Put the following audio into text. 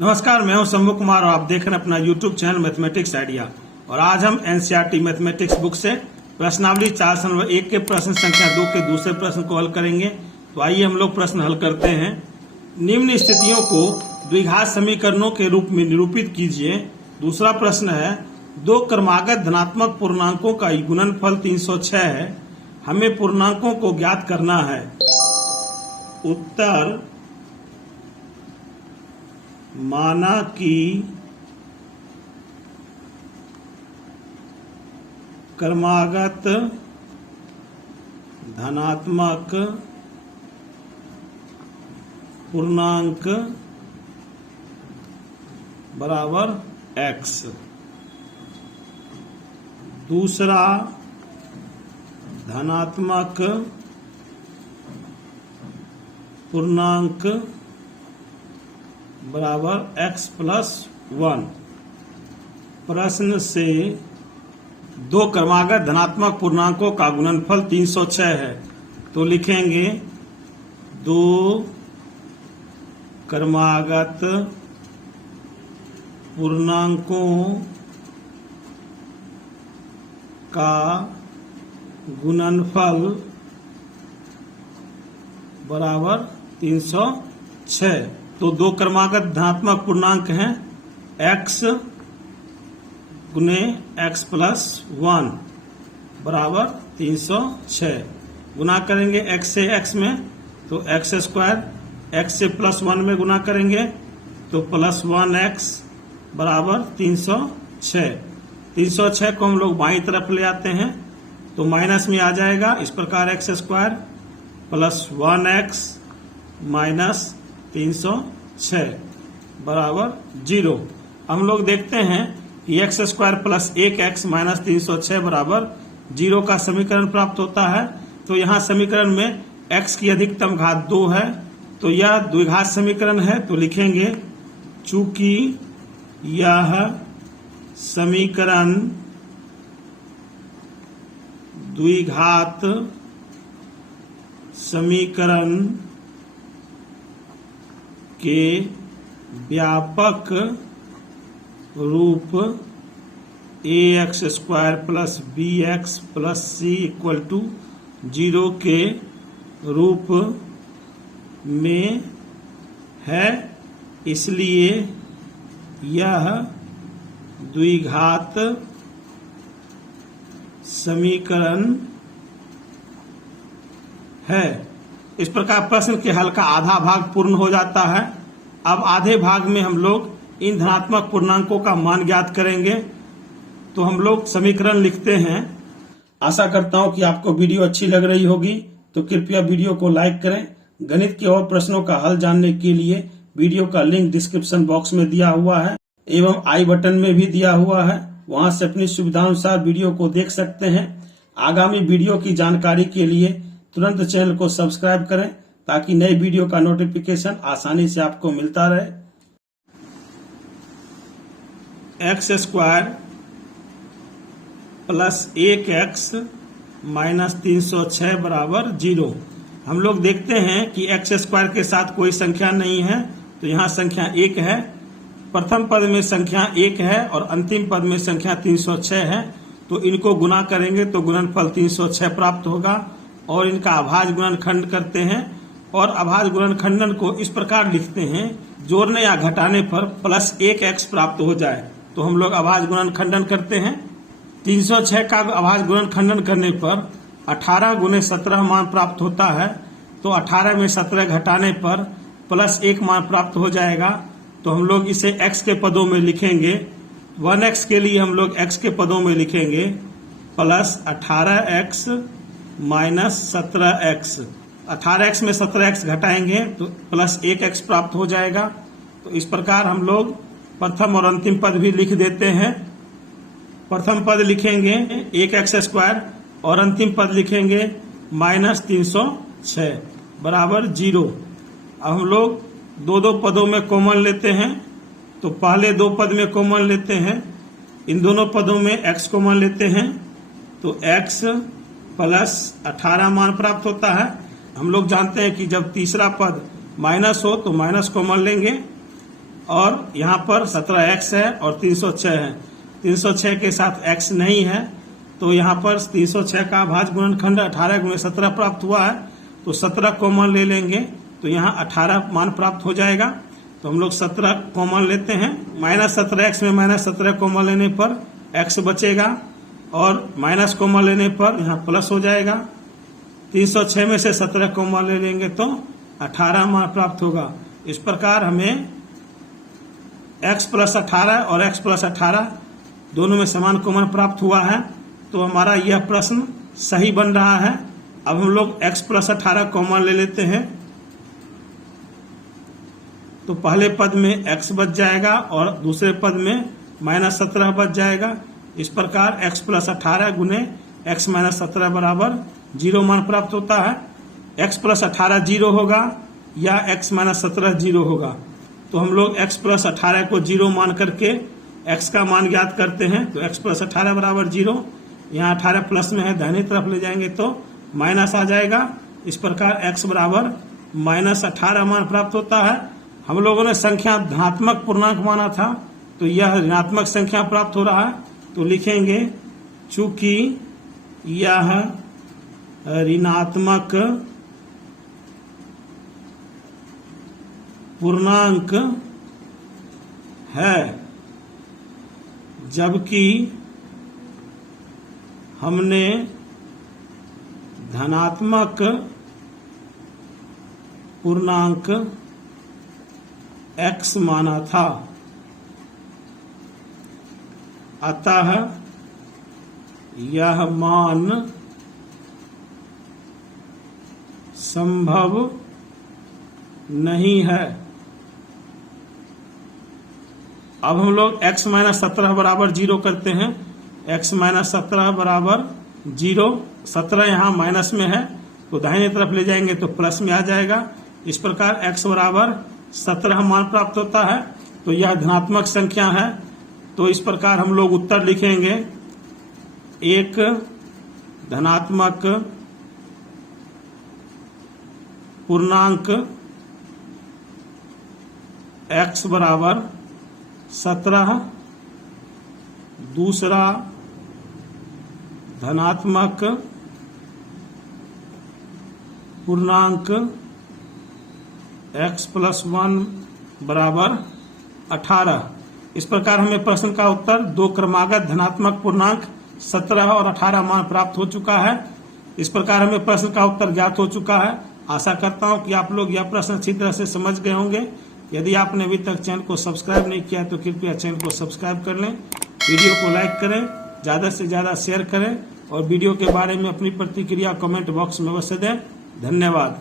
नमस्कार, मैं हूं शंभू कुमार और आप देख रहे हैं अपना YouTube चैनल मैथमेटिक्स आइडिया। और आज हम एनसीईआरटी मैथमेटिक्स बुक से प्रश्नावली 4 के प्रश्न संख्या 2 के दूसरे प्रश्न को हल करेंगे। तो आइए हम लोग प्रश्न हल करते हैं। निम्न स्थितियों को द्विघात समीकरणों के रूप में निरूपित कीजिए। दूसरा प्रश्न है, दो क्रमागत धनात्मक पूर्णांकों का गुणनफल 306 है, हमें पूर्णांकों को ज्ञात करना है। उत्तर, माना कि क्रमागत धनात्मक पूर्णांक बराबर x। दूसरा, धनात्मक पूर्णांक बराबर x+1। प्रश्न से दो क्रमागत धनात्मक पूर्णांकों का गुणनफल 306 है, तो लिखेंगे दो क्रमागत पूर्णांकों का गुणनफल बराबर 306। तो दो क्रमागत धनात्मक पूर्णांक हैं x गुने x+1 बराबर 306। गुना करेंगे x से x में तो x² x से +1 में गुना करेंगे तो +1x बराबर 306। 306 को हम लोग बाईं तरफ ले आते हैं तो माइनस में आ जाएगा। इस प्रकार x² +1x माइनस 306 बराबर 0। हम लोग देखते हैं कि x² + 1x माइनस 306 बराबर 0 का समीकरण प्राप्त होता है। तो यहाँ समीकरण में x की अधिकतम घात 2 है, तो यह द्विघात समीकरण है। तो लिखेंगे चूंकि यह समीकरण द्विघात समीकरण के व्यापक रूप ax² + bx + c = 0 के रूप में है, इसलिए यह द्विघात समीकरण है। इस प्रकार प्रश्न के हल का आधा भाग पूर्ण हो जाता है। अब आधे भाग में हम लोग इन धनात्मक पूर्णांकों का मान ज्ञात करेंगे। तो हम लोग समीकरण लिखते हैं। आशा करता हूं कि आपको वीडियो अच्छी लग रही होगी, तो कृपया वीडियो को लाइक करें। गणित के और प्रश्नों का हल जानने के लिए वीडियो का लिंक डिस्क्रिप्शन बॉक्स में दिया हुआ है एवं आई बटन में भी दिया हुआ है, वहां से अपनी सुविधानुसार वीडियो को देख सकते हैं। आगामी वीडियो की जानकारी के लिए तुरंत चैनल को सब्सक्राइब करें ताकि नई वीडियो का नोटिफिकेशन आसानी से आपको मिलता रहे। x² + 1x माइनस 306 बराबर 0। हम लोग देखते हैं कि x² के साथ कोई संख्या नहीं है, तो यहाँ संख्या 1 है। प्रथम पद में संख्या 1 है और अंतिम पद में संख्या 306 है, तो इनको गुना करेंगे तो गुणनफल 306 प्राप्त होगा। और इनका अभाज्य गुणनखंड करते हैं और अभाज्य गुणनखंडन को इस प्रकार लिखते हैं, जोड़ने या घटाने पर +1x प्राप्त हो जाए तो हम लोग अभाज्य गुणनखंडन करते हैं। 306 का अभाज्य गुणनखंडन करने पर 18 गुने 17 मान प्राप्त होता है, तो 18 में 17 घटाने पर +1 मान प्राप्त हो जाएगा। तो हम लोग इसे x के पदों में लिखेंगे। 1x के लिए हम लोग x के पदों में लिखेंगे +18x माइनस 17x। 18x में 17x घटाएंगे तो +1x प्राप्त हो जाएगा। तो इस प्रकार हम लोग प्रथम और अंतिम पद भी लिख देते हैं। प्रथम पद लिखेंगे 1x² और अंतिम पद लिखेंगे -306 बराबर 0। अब हम लोग दो पदों में कॉमन लेते हैं, तो पहले दो पद में कॉमन लेते हैं, इन दोनों पदों में x कॉमन लेते हैं तो x +18 मान प्राप्त होता है। हम लोग जानते हैं कि जब तीसरा पद माइनस हो तो माइनस कॉमन लेंगे और यहाँ पर 17x है और 306 है। 306 के साथ x नहीं है, तो यहाँ पर 306 का भाज्य गुणनखंड 18 गुणे 17 प्राप्त हुआ है, तो 17 कॉमन ले लेंगे तो यहाँ 18 मान प्राप्त हो जाएगा। तो हम लोग 17 कॉमन लेते हैं। -17x में -17 कॉमन लेने पर x बचेगा और माइनस कॉमन लेने पर यहाँ प्लस हो जाएगा। 306 में से 17 कॉमन ले लेंगे तो 18 मान प्राप्त होगा। इस प्रकार हमें x + 18 और x + 18 दोनों में समान कॉमन प्राप्त हुआ है, तो हमारा यह प्रश्न सही बन रहा है। अब हम लोग x + 18 कॉमन ले लेते हैं, तो पहले पद में x बच जाएगा और दूसरे पद में -17 बच जाएगा। इस प्रकार x + 18 गुने x - 17 बराबर 0 मान प्राप्त होता है। x + 18 0 होगा या x - 17 0 होगा, तो हम लोग x + 18 को 0 मान करके x का मान ज्ञात करते हैं। तो x + 18 बराबर 0, यहाँ 18 प्लस में है, दाहिनी तरफ ले जाएंगे तो माइनस आ जाएगा। इस प्रकार x बराबर -18 मान प्राप्त होता है। हम लोगों ने संख्या धनात्मक पूर्णांक माना था, तो यह ऋणात्मक संख्या प्राप्त हो रहा है, तो लिखेंगे चूंकि यह ऋणात्मक पूर्णांक है, जबकि हमने धनात्मक पूर्णांक x माना था, अतः यह मान संभव नहीं है। अब हम लोग x - 17 बराबर 0 करते हैं। x - 17 बराबर 0, 17 यहाँ माइनस में है, तो दाहिने तरफ ले जाएंगे तो प्लस में आ जाएगा। इस प्रकार x बराबर 17 मान प्राप्त होता है, तो यह धनात्मक संख्या है। तो इस प्रकार हम लोग उत्तर लिखेंगे, एक धनात्मक पूर्णांक x बराबर 17, दूसरा धनात्मक पूर्णांक x + 1 बराबर 18। इस प्रकार हमें प्रश्न का उत्तर दो क्रमागत धनात्मक पूर्णांक 17 और 18 मान प्राप्त हो चुका है। इस प्रकार हमें प्रश्न का उत्तर ज्ञात हो चुका है। आशा करता हूं कि आप लोग यह प्रश्न अच्छी तरह से समझ गए होंगे। यदि आपने अभी तक चैनल को सब्सक्राइब नहीं किया तो कृपया चैनल को सब्सक्राइब कर लें, वीडियो को लाइक करें, ज़्यादा से ज़्यादा शेयर करें और वीडियो के बारे में अपनी प्रतिक्रिया कमेंट बॉक्स में अवश्य दें। धन्यवाद।